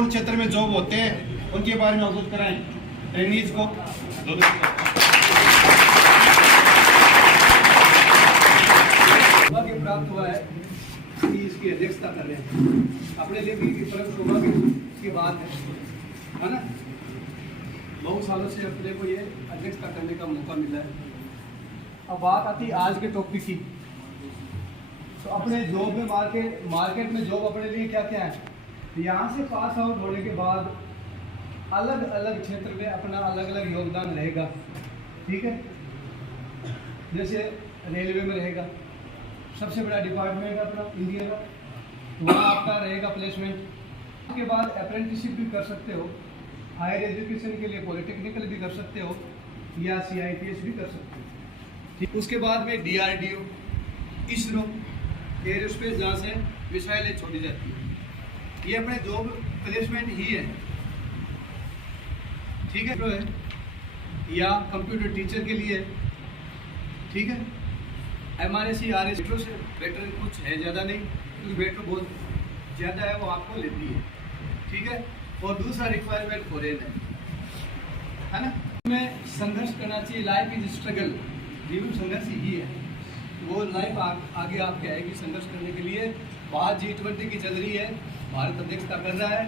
कौन क्षेत्र में जॉब होते हैं उनके बारे में अवगत कराएं ट्रेनीज को। प्राप्त हुआ है कि इसकी अध्यक्षता कर रहे हैं अपने लिए भी परम सौभाग्य की बात है ना। बहुत सालों से अपने को ये अध्यक्षता करने का मौका मिला है। अब बात आती है आज के टॉपिक की, तो अपने जॉब में मार्केट में जॉब अपने लिए क्या क्या है। यहाँ से पास आउट होने के बाद अलग अलग क्षेत्र में अपना अलग अलग योगदान रहेगा, ठीक है। जैसे रेलवे में रहेगा, सबसे बड़ा डिपार्टमेंट है अपना इंडिया का, वहाँ आपका रहेगा प्लेसमेंट। उसके बाद अप्रेंटिसशिप भी कर सकते हो, हायर एजुकेशन के लिए पॉलिटेक्निकल भी कर सकते हो या CIPS भी कर सकते हो, ठीक। उसके बाद में DRDO, इसरो, एयरोस्पेस जहाँ से मिसाइलें छोड़ी जाती है, ये अपने जॉब प्लेसमेंट ही है, ठीक है। या कंप्यूटर टीचर के लिए, ठीक है। MRSC RS से बेटर कुछ है ज़्यादा नहीं, क्योंकि बेटर बहुत ज़्यादा है वो आपको लेती है, ठीक है। और दूसरा रिक्वायरमेंट फॉरेन है ना। में संघर्ष करना चाहिए, लाइफ इज स्ट्रगल, जीवन संघर्ष ही है। वो लाइफ आगे आपके आएगी संघर्ष करने के लिए। बात G20 की चल रही है, भारत अध्यक्षता कर रहा है,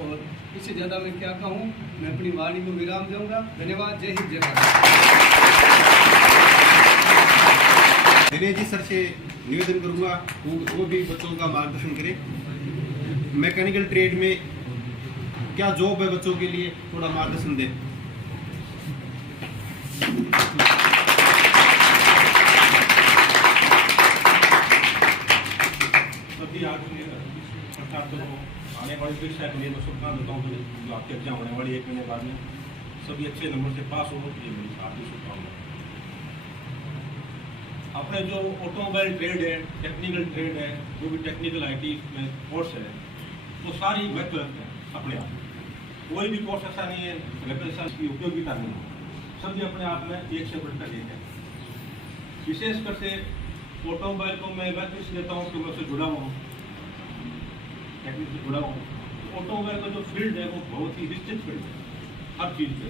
और इससे ज़्यादा मैं क्या कहूँ, मैं अपनी वाणी को विराम दूंगा। धन्यवाद, जय हिंद, जय भारत। दिनेश जी सर से निवेदन करूंगा वो भी बच्चों का मार्गदर्शन करें। मैकेनिकल ट्रेड में क्या जॉब है बच्चों के लिए, थोड़ा मार्गदर्शन दें। सभी आने वाली परीक्षा के लिए मैं शुभकामना देता हूँ। जो आपकी एग्जाम होने वाली 1 महीने बाद में सभी अच्छे नंबर से पास हो, ये मेरी आपकी शुभकामना। अपने जो ऑटोमोबाइल ट्रेड है, टेक्निकल ट्रेड है, जो भी टेक्निकल IT में कोर्स है, वो सारी महत्व रखते हैं अपने आप। कोई भी कोर्स ऐसा नहीं है रेफरेंस की उपयोगिता नहीं है, सभी अपने आप में एक से बढ़कर एक है। विशेषकर से ऑटोमोबाइल को मैं महत्व इसलिए देता हूँ कि मैं उससे जुड़ा हुआ हूँ, टेक्निक से जुड़ा हुआ हूँ। ऑटोमोबाइल का जो फील्ड है वो बहुत ही विस्तृत फील्ड है, हर चीज़ पे।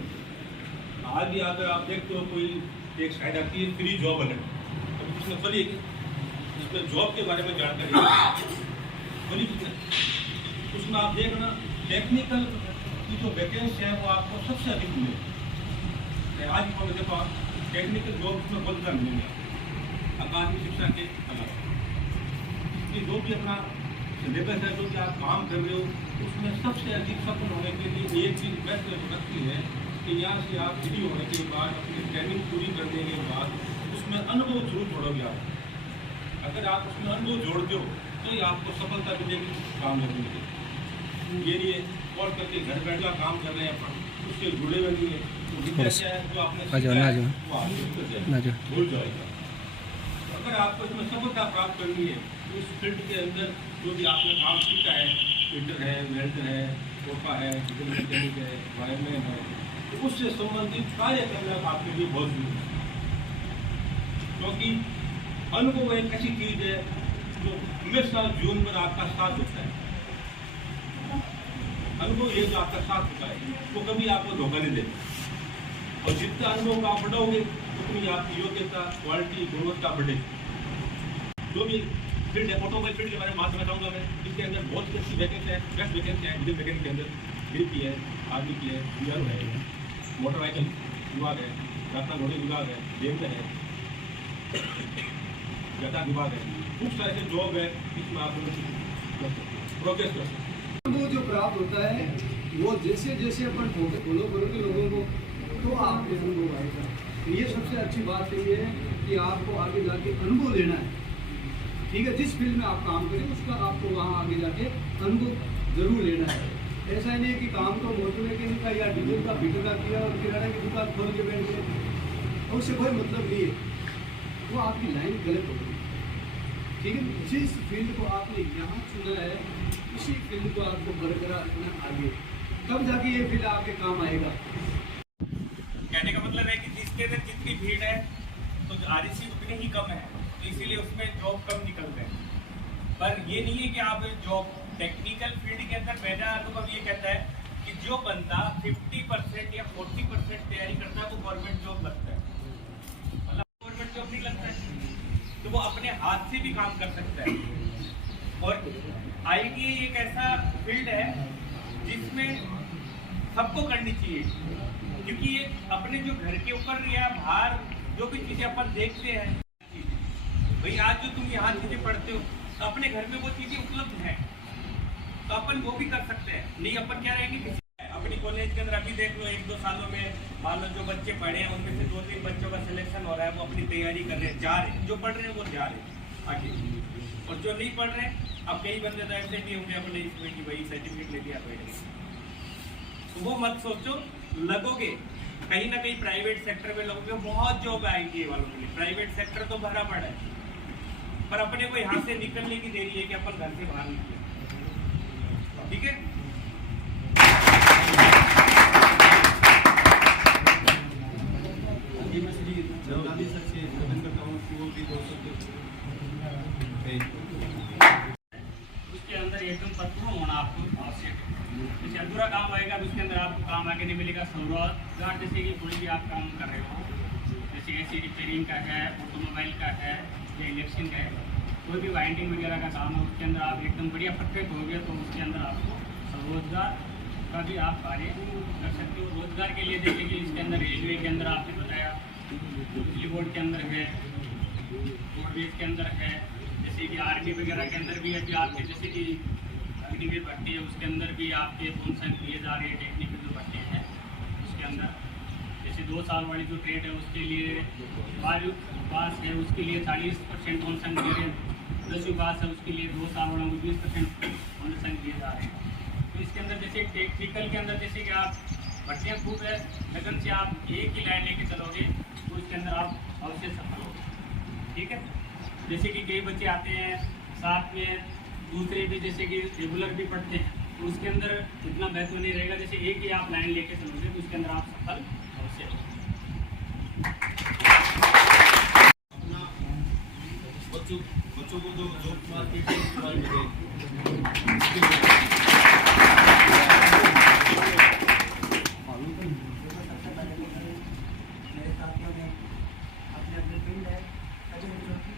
आज भी अगर आप देखते हो कोई एक साइड आती है फ्री जॉब अलर्ट, उसमें बड़ी इसमें जॉब के बारे में जानकारी बड़ी, उसमें आप देखना टेक्निकल की जो वैकेंसी है वो आपको सबसे अधिक मिलेगी। आज भी देखो आप टेक्निकल जॉब उसमें बहुत ज़्यादा मिलेंगे अकादमिक शिक्षा के अलावा। इसलिए जो भी अपना सिलेबस है, जो भी आप काम कर रहे हो, उसमें सबसे अधिक सफल होने के लिए एक चीज़ बेस्ट रखती है कि यहाँ से आप फ्री होने के बाद अपनी ट्रेनिंग पूरी करने के बाद उसमें अनुभव जरूर जोड़ोगे आप। अगर आप उसमें अनुभव जोड़ते हो तो ही आपको सफलता मिलेगी, कामयाबी मिलेगी। ये लिए और करके घर बैठा काम कर रहे हैं अपन, उससे जुड़े हुए नहीं है, तो विद्या क्या है जो आपने वो आपको भूल जाएगा। अगर आपको इसमें सफलता प्राप्त करनी है तो इस फील्ड के अंदर जो भी आपने काम सीखा है, फिल्टर है, वेल्डर है, टोपा है, मैकेनिक है, वायरमैन है, तो उससे संबंधित कार्य करना आपके लिए बहुत जरूरी है। क्योंकि अनुभव एक ऐसी चीज है जो हमेशा जीवन में आपका साथ होता है। अनुभव ये जो आपका साथ होता है वो कभी आपको धोखा नहीं देगा, और जितना अनुभव का आप बढ़ाओगे उतनी आपकी योग्यता, क्वालिटी, गुणवत्ता बढ़ेगी। जो भी फील्ड है, ऑटोमोबाइल फील्ड के बारे में बात करना चाहूँगा मैं। इसके अंदर बहुत सी अच्छी वैकेंसी है, बेस्ट वैकेंसी है। डीजल मैकेनिक के अंदर ग्रिप की है, आर्मी की है, BRO है, मोटर व्हीकल विभाग है, रास्ता घोड़े विभाग है, रेलवे है, यातायात विभाग है, खूब सारे ऐसे जॉब है जिसमें आप प्रोग्रेस कर सकते हैं। वो जो प्राप्त होता है वो जैसे जैसे अपन फॉलो करोगे लोगों को तो आपको अनुभव आएगा। ये सबसे अच्छी बात ये है कि आपको आगे जाके अनुभव लेना है, ठीक है। जिस फील्ड में आप काम करें उसका आपको वहाँ आगे जाके अनुभव जरूर लेना है। ऐसा नहीं है कि काम तो मोटर मैकेनिक का या डीजल का फिटर का किया और किराना की दुकान खोल के बैठ गए, उससे कोई मतलब नहीं है, वो आपकी लाइन गलत होगी, ठीक है। जिस फील्ड को आपने यहाँ चुना है उसी फील्ड को आपको बरकरार रखना आगे, तब जाके ये फील्ड आपके काम आएगा। कहने का मतलब है कि जिसके अंदर जितनी भीड़ है तो REC उतनी ही कम है, तो इसीलिए उसमें जॉब कम निकलते हैं। पर ये नहीं है कि आप जॉब टेक्निकल फील्ड के अंदर मेरा अनुभव ये कहता है कि जो बंदा 50% या 40% तैयारी करता है वो गवर्नमेंट जॉब लगता है, मतलब गवर्नमेंट जॉब नहीं लगता है तो वो अपने हाथ से भी काम कर सकता है। और आईटी एक ऐसा फील्ड है जिसमें सबको करनी चाहिए, क्योंकि ये अपने जो घर के ऊपर या बाहर जो भी चीजें अपन देखते हैं, भाई आज जो तुम यहाँ चीजें पढ़ते हो तो अपने घर में वो चीजें उपलब्ध हैं तो अपन वो भी कर सकते हैं। नहीं अपन क्या रहेंगे अपनी कॉलेज के अंदर अभी देख लो 1-2 सालों में मान लो जो बच्चे पढ़े हैं उनमें से 2-3 बच्चों का सिलेक्शन हो रहा है, वो अपनी तैयारी कर रहे हैं, जा रहे हैं, जो पढ़ रहे हैं वो जा रहे हैं आगे, और जो नहीं पढ़ रहे हैं अब कई बंदे तो ऐसे भी होंगे अपने इसमें कि भाई सर्टिफिकेट ले लिया बैठ गए, तो वो मत सोचो, लगोगे कहीं ना कहीं प्राइवेट सेक्टर में लगोगे, बहुत जॉब है आईटी वालों के लिए, प्राइवेट सेक्टर तो भरा पड़ा है, पर अपने को यहाँ से निकलने की देरी है कि अपन घर से बाहर निकले, ठीक है। ये मैं श्री जवाहरलाल सर से निवेदन करता हूँ कि वो भी उसके अंदर एकदम तत्व होना आपको आवश्यक है। जैसे अधूरा काम आएगा तो उसके अंदर आपको काम आगे नहीं मिलेगा। स्वरोजगार जैसे कि कोई भी आप काम कर रहे हो, जैसे ऐसी रिपेयरिंग का है, ऑटोमोबाइल का है या इलेक्शन का है, कोई भी वाइंडिंग वगैरह का काम है, उसके अंदर आप एकदम बढ़िया परफेक्ट हो गए तो उसके अंदर आपको स्वरोजगार का भी आप कार्य कर सकते हो। रोजगार के लिए जैसे कि इसके अंदर रेलवे के अंदर आपने बताया, बिजली बोर्ड के अंदर है, रोडवेज के अंदर है, जैसे कि आर्मी वगैरह के अंदर भी है कि आपके जैसे कि अग्निवीर भर्ती है उसके अंदर भी आपके बोनस दिए जा रहे हैं। टेक्निकल जो भर्ती है उसके अंदर जैसे 2 साल वाली जो ट्रेड है उसके लिए 12वीं पास है उसके लिए 40% बोनस दिए रहे हैं, 10वीं पास है उसके लिए 2 साल वालों को 20% बोनस दिए जा रहे हैं। तो इसके अंदर जैसे टेक्निकल के अंदर जैसे कि आप भर्तियाँ खूब है, लगन से आप एक ही लाइन लेके चलोगे तो इसके अंदर आप अवश्य सफल होगे, ठीक है। जैसे कि कई बच्चे आते हैं साथ में दूसरे भी जैसे कि रेगुलर भी पढ़ते हैं तो उसके अंदर इतना महत्व नहीं रहेगा, जैसे एक ही आप लाइन लेके चलोगे तो उसके अंदर आप सफल अवश्य होगे। अपना बच्चों को जो जॉब मार्केट के बारे में मेरे साथियों ने अपने अपने फील्ड है सभी बच्चों की,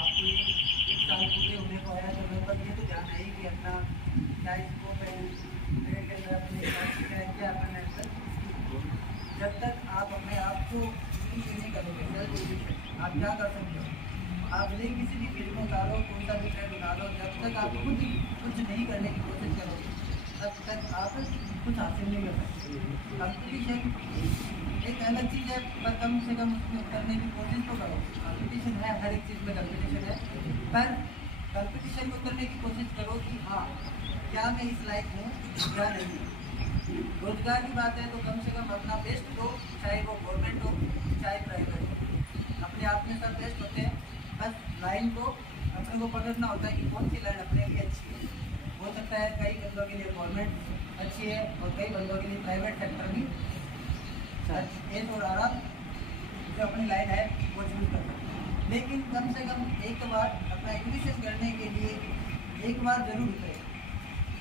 आपको 1 साल पूरे होने को आया तो मेरे पास ये तो ध्यान है कि अपना क्या स्कोप है, ट्रेड के अंदर अपने क्या अपन है सर। जब तक आप अपने आप को नहीं करोगे आप क्या कर सकते हो, आप नहीं किसी भी फील्ड में उतारो, कौन सा भी ट्रेड उतारो, जब तक आप खुद कुछ नहीं करने की कोशिश करोगे तब तक आप कुछ हासिल नहीं कर सकते। कंपटीशन एक अलग चीज़ है पर कम से कम उसमें उतरने की कोशिश तो करो। कंपटीशन है, हर एक चीज़ में कंपटीशन है, पर कंपटीशन में उतरने की कोशिश करो कि हाँ क्या मैं इस लायक हूँ या नहीं। रोजगार की बात है तो कम से कम अपना बेस्ट दो, चाहे वो गवर्नमेंट हो चाहे प्राइवेट हो, अपने आप में सब बेस्ट होते हैं। बस लाइन को अपने को पकड़ना होता है कि कौन सी लाइन अपने लिए अच्छी है। हो सकता है कई बंदों के लिए गवर्नमेंट अच्छी है और कई बंदों के लिए प्राइवेट सेक्टर भी एज और आराम जो अपनी लाइन है वो चूज कर सकते हैं। लेकिन कम से कम एक बार अपना एडमिशन करने के लिए एक बार जरूर उतरे।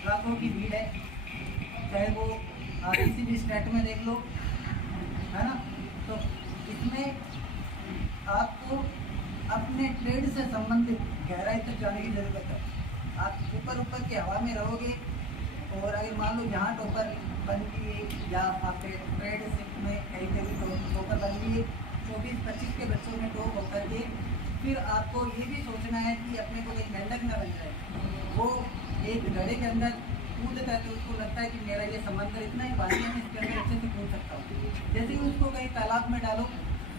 लाखों की भीड़ है, चाहे वो आप किसी भी स्टेट में देख लो, है ना। तो इसमें आपको अपने ट्रेड से संबंधित गहराई तक जाने की ज़रूरत है। आप ऊपर ऊपर की हवा में रहोगे और अगर मान लो यहाँ टॉपर बन गई या आपके ट्रेड में कहीं पे भी टॉपर बन गई, 24-25 के बच्चों में टॉप होकर के फिर आपको ये भी सोचना है कि अपने को एक मेंढक न बन जाए। वो एक घड़े के अंदर कूदता है तो उसको लगता है कि मेरा ये समंदर इतना ही पानी है, मैं इसके अंदर अच्छे से कूद सकता हूँ। जैसे ही उसको कहीं तालाब में डालो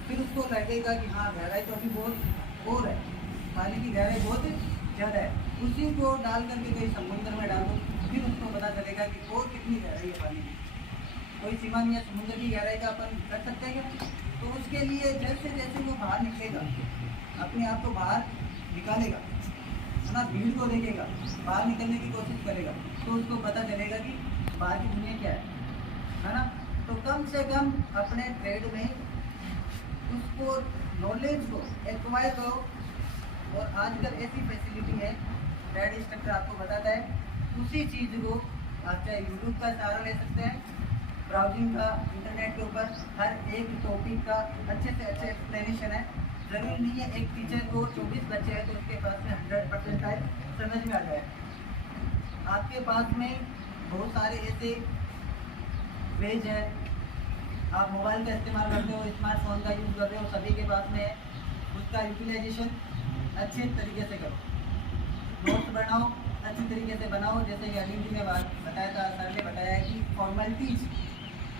फिर उसको लगेगा कि हाँ गहराई तो अभी बहुत और है, पानी की गहराई बहुत ज़्यादा है। उसी को डाल करके कहीं समुद्र में डालो फिर उसको पता चलेगा कि और कितनी गहराई है पानी की। कोई सीमा नहीं है समुद्र की गहराई का अपन कर सकते हैं क्या। तो उसके लिए जैसे जैसे वो बाहर निकलेगा, अपने आप को बाहर निकालेगा, है ना, भीड़ को देखेगा, बाहर निकलने की कोशिश करेगा तो उसको पता चलेगा कि बाहर की दुनिया क्या है ना। तो कम से कम अपने ट्रेड में उसको नॉलेज को एक्वायर करो। और आजकल ऐसी फैसिलिटी है ट्रेड इंस्ट्रक्टर आपको बताता है, उसी चीज़ को आप चाहे यूट्यूब का सहारा ले सकते हैं, ब्राउजिंग का, इंटरनेट के ऊपर हर एक टॉपिक का अच्छे से अच्छे एक्सप्लेनेशन है। ज़रूरी नहीं है एक टीचर को 24 बच्चे हैं तो उसके पास में 100% समझ में आ जाए। आपके पास में बहुत सारे ऐसे पेज हैं, आप मोबाइल का इस्तेमाल करते हो, स्मार्टफोन का यूज़ कर रहे हो, सभी के पास में है, उसका यूटिलाइजेशन अच्छे तरीके से करो। नोट्स बनाओ, अच्छी तरीके से बनाओ। जैसे कि अनिल जी ने बताया था, सर ने बताया कि फॉर्मेलिटीज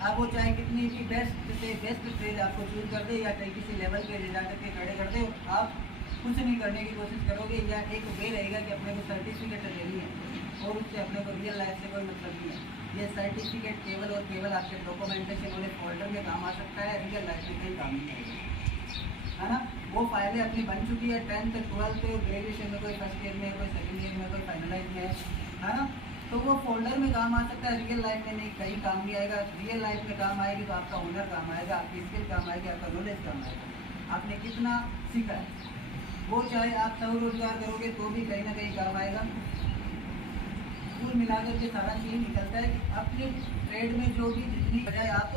आप वो चाहे कितनी भी बेस्ट से बेस्ट ट्रेड आपको चूज कर दे या कहीं किसी लेवल पे ले जा करके खड़े कर दे, आप कुछ नहीं करने की कोशिश करोगे, या एक वे रहेगा कि अपने को सर्टिफिकेट लेनी है और उससे अपने को रियल लाइफ से कोई मतलब नहीं है। ये सर्टिफिकेट केवल और केवल आपके डॉक्यूमेंटेशन वाले फोल्डर में काम आ सकता है, रियल लाइफ में कहीं काम नहीं आएगा, है ना। वो फाइलें अपनी बन चुकी है 10th 12th ग्रेजुएशन में, कोई फर्स्ट ईयर में, कोई सेकंड ईयर में, कोई फाइनलाइज में, है ना। तो वो फोल्डर में काम आ सकता है, रियल लाइफ में नहीं, कहीं काम नहीं आएगा। रियल लाइफ में काम आएगी तो आपका हुनर काम आएगा, आपकी स्किल काम आएगी, आपका नॉलेज काम आएगा, आपने कितना सीखा है। वो चाहे आप स्वरोजगार करोगे तो भी कहीं ना कहीं काम आएगा। कुल मिलाकर के सारा चीज निकलता है कि अपने ट्रेड में जो भी जितनी बजाय आप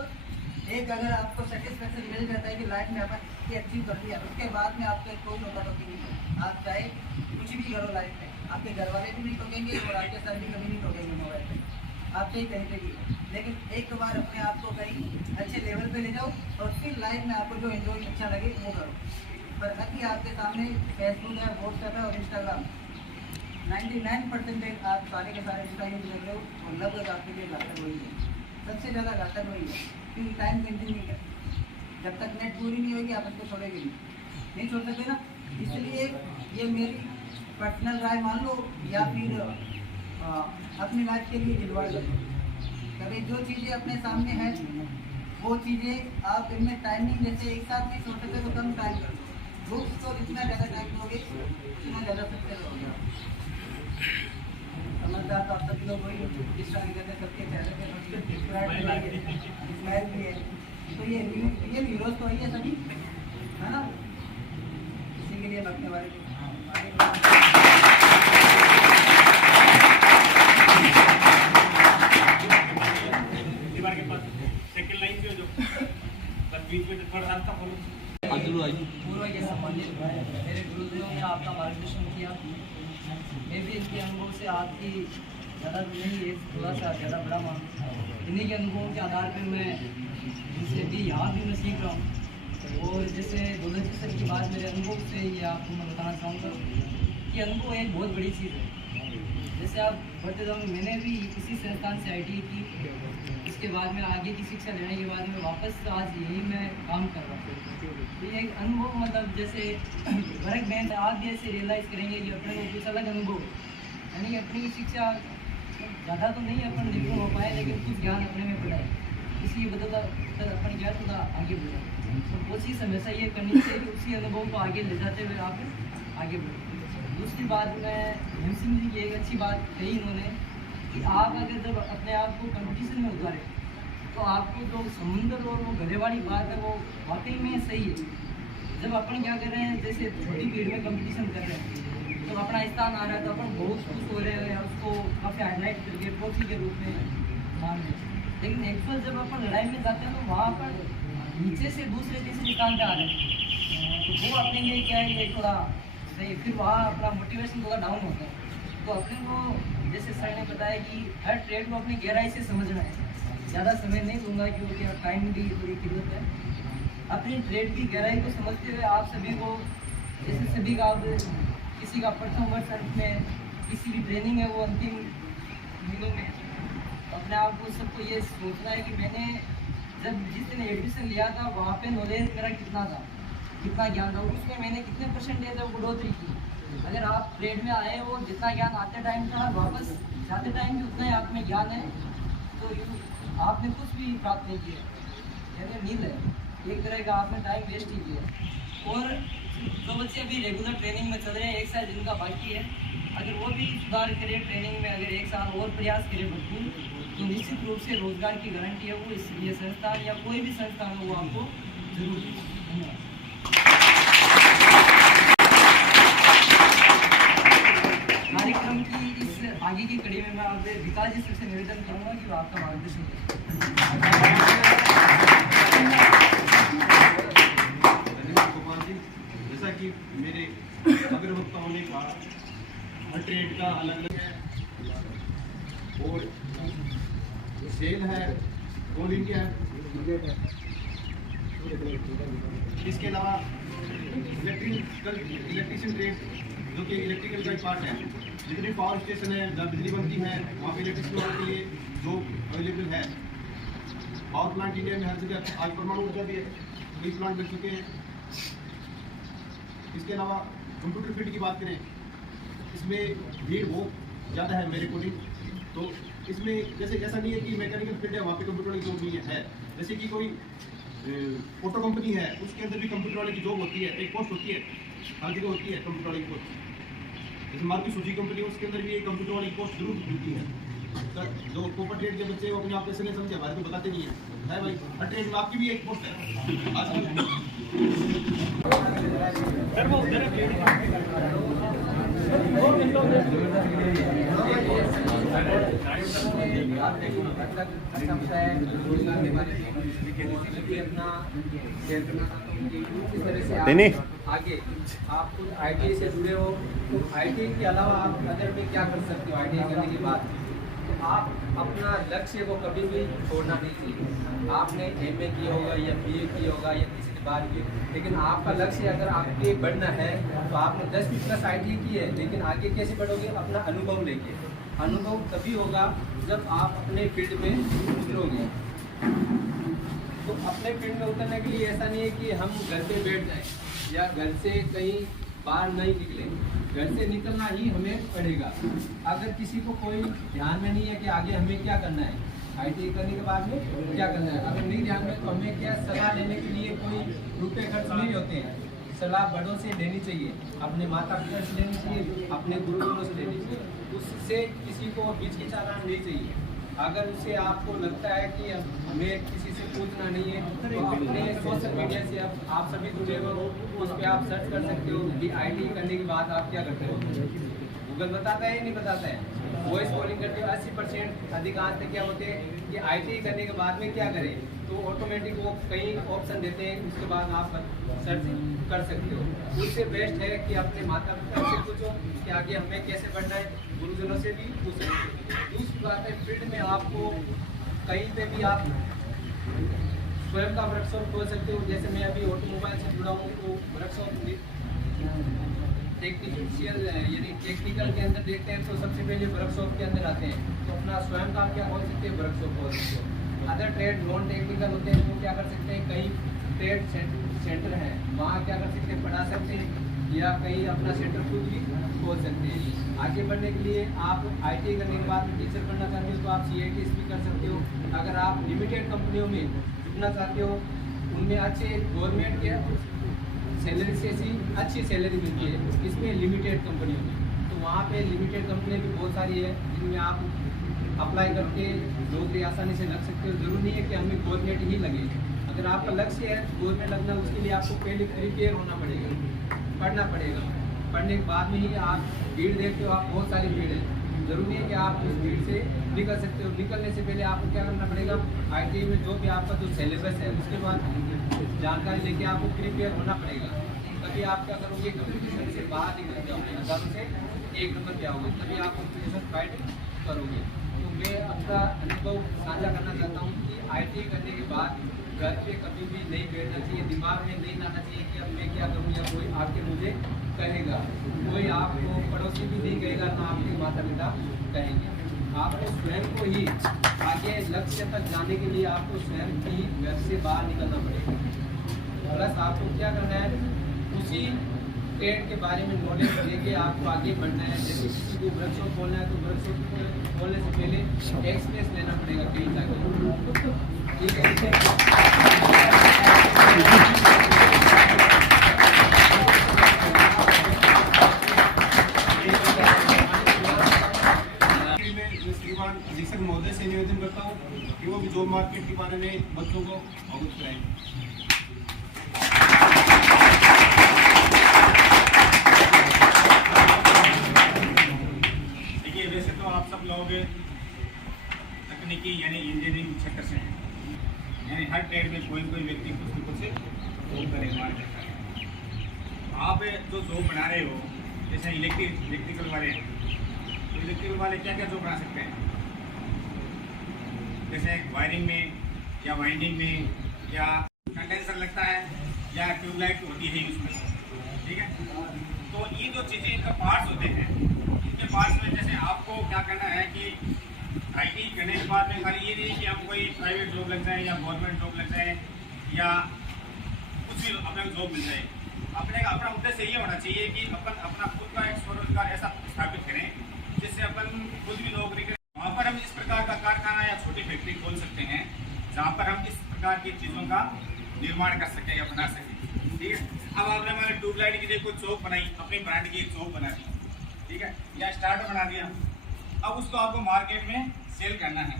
एक अगर आपको सेटिस्फेक्शन मिल जाता है कि लाइफ में अपन ये अचीव कर दिया, उसके बाद में आपका कोई नौका टोकी नहीं है। आप चाहे कुछ भी करो लाइफ में, आपके घर वाले भी नहीं टोकेंगे और आपके सर भी कभी नहीं टोकेंगे मोबाइल पे, आप चाहे कहीं पे भी। लेकिन एक बार अपने आप को कहीं अच्छे लेवल पे ले जाओ और फिर लाइफ में आपको जो एंजॉय अच्छा लगे वो करो। पर अभी आपके सामने फेसबुक है, व्हाट्सएप है और इंस्टाग्राम, 99% आप सारे के सारे इंस्टा यूज कर रहे हो और लगभग आपके लिए घातक वही है, सबसे ज़्यादा घातक वही है, क्योंकि टाइम कंज्यूमिंग है। जब तक नेट पूरी नहीं होगी आप उसको छोड़ेंगे नहीं छोड़ सकते ना। इसलिए ये मेरी पर्सनल राय मान लो या फिर अपनी लाइफ के लिए जिलवा लो। कभी जो चीज़ें अपने सामने हैं वो चीज़ें आप इनमें टाइमिंग जैसे एक साथ नहीं छोड़ सकते तो कम टाइम कर दो, बुक्स को जितना ज़्यादा टाइम दोगे उतना ज़्यादा सक्सेस होगा। समझदार तो आप सभी लोग वही जिस तरह कहते सबके चेहरे पे स्माइल भी है, तो ये रियल हीरोज तो है सभी, है ना। इसी के लिए मैं अपने बारे में दीवार के पास सेकंड लाइन पे जो बस बीच में थोड़ा सा आपका पूर्व के संबंधित मेरे गुरुदेव ने आपका मार्गदर्शन किया। मैं भी इनके अनुभव से आपकी ज़्यादा नहीं है, थोड़ा सा ज़्यादा बड़ा मानूँ। इन्हीं के अनुभवों के आधार पर मैं इनसे भी यहाँ भी मैं सीख रहा हूँ। और जैसे दौलत सर की बात मेरे अनुभव से ये आपको मैं बताना चाहूँगा कि अनुभव एक बहुत बड़ी चीज़ है। जैसे आप बढ़ते जाओ, मैंने भी इसी संस्थान से ITI की, इसके बाद में आगे की शिक्षा लेने के बाद में वापस आज यही मैं काम कर रहा हूँ। तो ये एक अनुभव मतलब जैसे वर्क में आप भी ऐसे रियलाइज़ करेंगे कि अपने को कुछ अलग अनुभव है, यानी कि अपनी शिक्षा ज़्यादा तो नहीं अपन निपुण हो पाए लेकिन कुछ ज्ञान अपने में पड़ा है, इसलिए बदलता अपन ज्ञान थोड़ा आगे बढ़ा। तो वो चीज़ हमेशा ये करनी चाहिए कि उसी अनुभव को आगे ले जाते हुए आप आगे बढ़ो। दूसरी बात में भीमसिंह जी की एक अच्छी बात कही इन्होंने कि आप अगर जब अपने आप को कंपटीशन में उतारें तो आपको जो समुंदर और वो गधे वाली बात है वो वाकई में सही है। जब अपन क्या कर रहे हैं, जैसे छोटी भीड़ में कंपटीशन कर रहे हैं, जब अपना स्थान आ रहा है तो अपन बहुत खुश हो रहे हैं, उसको काफ़ी हाईलाइट करके ट्रॉफी के रूप में मान रहे हैं। लेकिन एक्चुअल जब अपन लड़ाई में जाते हैं तो वहाँ पर नीचे से दूसरे तीसरे स्थान पर आ रहे हैं, तो वो अपने लिए क्या है ये थोड़ा सही, फिर वहाँ अपना मोटिवेशन थोड़ा डाउन होता है। तो अपने को जैसे सर ने बताया कि हर ट्रेड को अपनी गहराई से समझना है। ज़्यादा समय नहीं दूंगा क्योंकि टाइम भी थोड़ी किल्लत है। अपनी ट्रेड की गहराई को समझते हुए आप सभी को, जैसे सभी का किसी का प्रथम वर्ष अंत में, किसी भी ट्रेनिंग है वो अंतिम दिनों में, अपने आप को सबको ये सोचना है कि मैंने जब जिस दिन एडमिशन लिया था वहाँ पे नॉलेज मेरा कितना था, कितना ज्ञान था, उसमें मैंने कितने परसेंटेज है बढ़ोतरी की। अगर आप ट्रेड में आए हो जितना ज्ञान आते टाइम था वापस जाते टाइम भी उतना ही आप में ज्ञान है, तो आपने कुछ भी प्राप्त नहीं किया, यानी नील है एक तरह का, आपने टाइम वेस्ट ही किया। और जो बच्चे अभी रेगुलर ट्रेनिंग में चल रहे हैं, एक साल जिनका बाकी है, अगर वो भी सुधार करें ट्रेनिंग में, अगर एक साल और प्रयास करें भरपूर, तो निश्चित रूप से रोजगार की गारंटी है वो ये संस्थान या कोई भी संस्थान हो वो आपको जरूर देगा। धन्यवाद। कार्यक्रम आगे की कड़ी में मैं आप विकास जी से निवेदन करूँगा कि वो आपका मार्गदर्शन करें। धन्यवाद गोपाल जी। जैसा कि मेरे अग्रवक्ताओं ने कहा, हर ट्रेड का अलग अलग है और सेल है, ऑल इंडिया है। इसके अलावा इलेक्ट्रिशियन ट्रेड जो कि इलेक्ट्रिकल का एक पार्ट है, जितने पावर स्टेशन है जहाँ बिजली बनती है वहाँ पे इलेक्ट्रिसिटी वालों के लिए जॉब अवेलेबल है। पावर प्लांट इंडिया में हर जगह, आज परमाणु ऊर्जा भी कई प्लांट बन चुके हैं। इसके अलावा कंप्यूटर फील्ड की बात करें, इसमें भीड़ बहुत ज़्यादा है मेरे अकॉर्डिंग। तो इसमें जैसे ऐसा नहीं है कि मैकेनिकल फील्ड है वहाँ पे कंप्यूटर वाली जॉब नहीं है। जैसे कि कोई ऑटो कंपनी है, उसके अंदर भी कंप्यूटर वाले की जॉब होती है, एक पोस्ट होती है, हर जगह होती है कंप्यूटर वाली की पोस्ट। जैसे मारुति सुजुकी कंपनी है, उसके अंदर भी एक कंप्यूटर वाली पोस्ट जरूर मिलती है। सर जो कॉपर ट्रेड के बच्चे वो अपने आप कैसे नहीं समझे, हमारे को बताते नहीं है भाई। हर ट्रेड में आपकी भी एक पोस्ट है आजकल। नहीं आगे आप आईटीआई से जुड़े हो, तो आईटीआई के अलावा आप अदर में क्या कर सकते हो आईटीआई करने के बाद? तो आप अपना लक्ष्य को कभी भी छोड़ना नहीं चाहिए। आपने एमए किया होगा या बीए किया होगा या किसी ने बात की, लेकिन आपका लक्ष्य अगर आपके बढ़ना है तो आपने 10 प्लस आईटीआई की है, लेकिन आगे कैसे बढ़ोगे? अपना अनुभव लेके। अनुभव तभी होगा जब आप अपने फील्ड में उतरोगे। तो अपने फील्ड में उतरने के लिए ऐसा नहीं है कि हम घर पे बैठ जाएं या घर से कहीं बाहर नहीं निकले, घर से निकलना ही हमें पड़ेगा। अगर किसी को कोई ध्यान में नहीं है कि आगे हमें क्या करना है, आईटीआई करने के बाद में क्या करना है, अगर नहीं ध्यान में, तो हमें क्या सलाह लेने के लिए कोई रुपये खर्च नहीं होते हैं। सलाह बड़ों से लेनी चाहिए, अपने माता पिता से लेनी चाहिए, अपने गुरुजनों से लेनी चाहिए। उससे किसी को हिचकिचाना नहीं चाहिए। अगर उससे आपको लगता है कि हमें किसी से पूछना नहीं है, तो अपने सोशल मीडिया से अब आप सभी जुड़े हो, उस पर आप सर्च कर सकते हो कि आईटी करने के बाद आप क्या करते हो। गूगल बताता है या नहीं बताता है? वॉइस कॉलिंग करते हो 80% अधिकांश क्या होते हैं कि आईटी करने के बाद में क्या करें, तो ऑटोमेटिक वो कई ऑप्शन देते हैं, उसके बाद आप सर्च कर सकते हो। उससे बेस्ट है कि अपने माता पिता से पूछो कि आगे हमें कैसे बढ़ना है, गुरुजनों से भी पूछ सकते हो। दूसरी बात है, फील्ड में आपको कहीं पे भी आप स्वयं का वर्कशॉप खोल सकते हो। जैसे मैं अभी ऑटोमोबाइल से जुड़ा हूँ, तो वर्कशॉप टेक्निशियल यानी टेक्निकल के अंदर देखते हैं तो सबसे पहले वर्कशॉप के अंदर आते हैं, तो अपना स्वयं का क्या खोल सकते हैं, वर्कशॉप खोल सकते हो। अदर ट्रेड नॉन टेक्निकल होते हैं, वो क्या कर सकते हैं, कई ट्रेड सेंटर हैं वहाँ क्या कर सकते हैं, पढ़ा सकते हैं, या कहीं अपना सेंटर खुद भी खोल सकते हैं। आगे बढ़ने के लिए आप आईटीआई करने के बाद टीचर बनना चाहते हो तो आप सीआईटी भी कर सकते हो। अगर आप लिमिटेड कंपनियों में जुड़ना चाहते हो, उनमें अच्छे गवर्नमेंट के सैलरी से अच्छी सैलरी मिलती है इसमें लिमिटेड कंपनियों में, तो वहाँ पे लिमिटेड कंपनी भी बहुत सारी है जिनमें आप अप्लाई करके नौकरी आसानी से लग सकते हो। जरूरी नहीं है कि हमें गवर्नमेंट ही लगे। अगर आपका लक्ष्य है गवर्नमेंट लगना, उसके लिए आपको पहले प्रिपेयर होना पड़ेगा, पढ़ना पड़ेगा। पढ़ने के बाद में ही आप भीड़ देखते हो, आप बहुत सारी भीड़ है, जरूरी है कि आप उस भीड़ से निकल सकते हो। निकलने से पहले आपको क्या करना पड़ेगा, आईटीआई में जो भी आपका जो सिलेबस है उसके बाद जानकारी लेके आपको प्रिपेयर होना पड़ेगा। तभी आप क्या करोगे, कंपटीशन से बाहर निकल जाओगे, हज़ारों से 1 नंबर पे आओगे, तभी आप कंपटीशन फाइट करोगे। तो मैं अपना अनुभव साझा करना चाहता हूँ कि आईटीआई करने के बाद घर पे कभी भी नहीं बैठना चाहिए, दिमाग में नहीं लाना चाहिए कि अब मैं क्या करूँ या कोई आके मुझे कहेगा। कोई आपको पड़ोसी भी नहीं कहेगा, ना आपके माता पिता कहेंगे। आपको स्वयं को ही आगे लक्ष्य तक जाने के लिए आपको स्वयं ही घर से बाहर निकलना पड़ेगा। प्लस आपको क्या करना है, उसी ट्रेड के बारे में नॉलेज लेके आपको आगे बढ़ना है। जैसे किसी को वर्कशॉप खोलना है तो वर्कशॉप खोलने से पहले एक्सपीरियंस लेना पड़ेगा कहीं जाकर, ठीक है। श्रीमान अधीक्षक महोदय से निवेदन करता हूँ कि वो भी जॉब मार्केट के बारे में बच्चों को अवगत कराएं। देखिए वैसे तो आप सब लोग तकनीकी यानी इंजीनियरिंग क्षेत्र से हैं, यानी हर ट्रेड में कोई कोई व्यक्ति कुछ न कुछ जॉब का निर्माण करता है। आप जो जॉब बना रहे हो, जैसे इलेक्ट्रिकल वाले हैं, तो इलेक्ट्रिकल वाले क्या क्या जॉब बना सकते हैं, जैसे वायरिंग में या वाइंडिंग में, या कंडेंसर लगता है, या ट्यूबलाइट होती है उसमें, ठीक है। तो ये जो चीज़ें इनका पार्ट्स होते हैं, इनके पार्ट्स में जैसे आपको क्या करना है कि आईटी करने के बाद में खाली ये नहीं कि हम कोई प्राइवेट जॉब लग जाए या गवर्नमेंट जॉब लग जाए या कुछ भी अपने जॉब मिल जाए। अपना उद्देश्य ये होना चाहिए कि अपन अपना खुद का एक स्वरोजगार ऐसा स्थापित करें जिससे अपन खुद भी नौकरी करें। वहाँ पर हम इस प्रकार का कारखाना या छोटी फैक्ट्री खोल सकते हैं जहाँ पर हम इस प्रकार की चीज़ों का निर्माण कर सकें या बना सकें, ठीक है। अब आपने हमारे ट्यूबलाइट के लिए कोई चौक बनाई, अपनी ब्रांड की एक चौक बना दी, ठीक है, या स्टार्टर बना दिया। अब उसको आपको मार्केट में सेल करना है।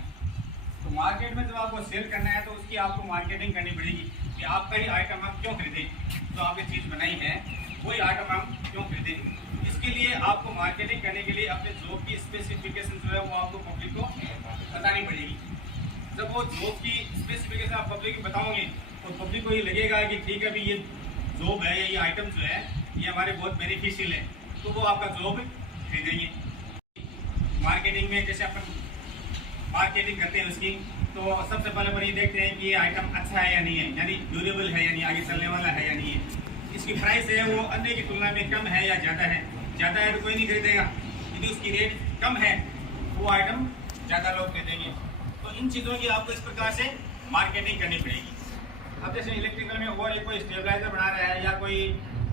तो मार्केट में जब आपको सेल करना है तो उसकी आपको मार्केटिंग करनी पड़ेगी कि आपका ही आइटम हम क्यों खरीदें, जो आपने चीज़ बनाई है वही आइटम हम क्यों खरीदें। इसके लिए आपको मार्केटिंग करने के लिए अपने जॉब की स्पेसिफिकेशन जो है वो आपको पब्लिक को बतानी पड़ेगी। जब वो जॉब की स्पेसिफिकेशन आप पब्लिक को बताओगे तो पब्लिक को ये लगेगा कि ठीक है, अभी ये जॉब है या ये आइटम जो है ये हमारे बहुत बेनिफिशियल है, तो वो आपका जॉब खरीदेंगे। मार्केटिंग में जैसे अपन मार्केटिंग करते हैं उसकी, तो सबसे पहले अपन ये देखते हैं कि ये आइटम अच्छा है या नहीं है, यानी ड्यूरेबल है यानी आगे चलने वाला है या नहीं है। इसकी प्राइस है वो अन्य की तुलना में कम है या ज़्यादा है। ज़्यादा है तो कोई नहीं खरीदेगा, यदि उसकी रेट कम है वो आइटम ज़्यादा लोग खरीदेंगे। तो इन चीज़ों की आपको इस प्रकार से मार्केटिंग करनी पड़ेगी। अब जैसे इलेक्ट्रिकल में और कोई स्टेबलाइजर बना रहा है या कोई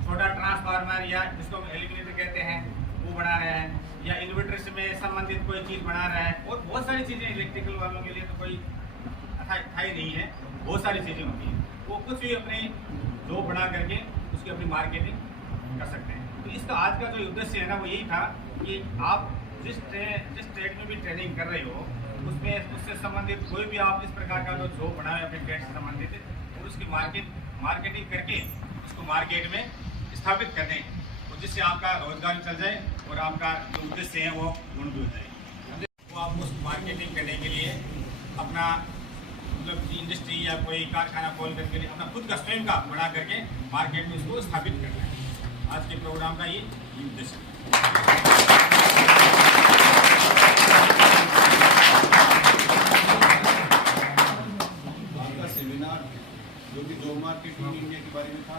छोटा ट्रांसफार्मर या जिसको एलिमिनेटर कहते हैं वो बना रहा है, या इन्वर्टर से संबंधित कोई चीज़ बना रहा है, और बहुत सारी चीज़ें इलेक्ट्रिकल वालों के लिए तो कोई था ही नहीं है, बहुत सारी चीज़ें होती हैं। वो कुछ भी अपने जॉब बना करके उसकी अपनी मार्केटिंग कर सकते हैं। तो इसका आज का जो उद्देश्य है ना वो यही था कि आप जिस ट्रेड में भी ट्रेनिंग कर रहे हो उससे संबंधित कोई भी आप इस प्रकार का जो जॉब बनाए अपने ट्रेड से संबंधित, और उसकी मार्केटिंग करके उसको मार्केट में स्थापित कर दें, तो जिससे आपका रोजगार चल जाए और आपका जो उद्देश्य है वो पूर्ण हो जाए। वो आपको उस मार्केटिंग करने के लिए अपना मतलब इंडस्ट्री या कोई कारखाना खोल करके लिए अपना खुद का स्वयं का बना करके मार्केट में उसको स्थापित करना है। आज के प्रोग्राम का ये उद्देश्य है। आपका सेमिनार जो कि जॉब मार्केट इन इंडिया के बारे में था,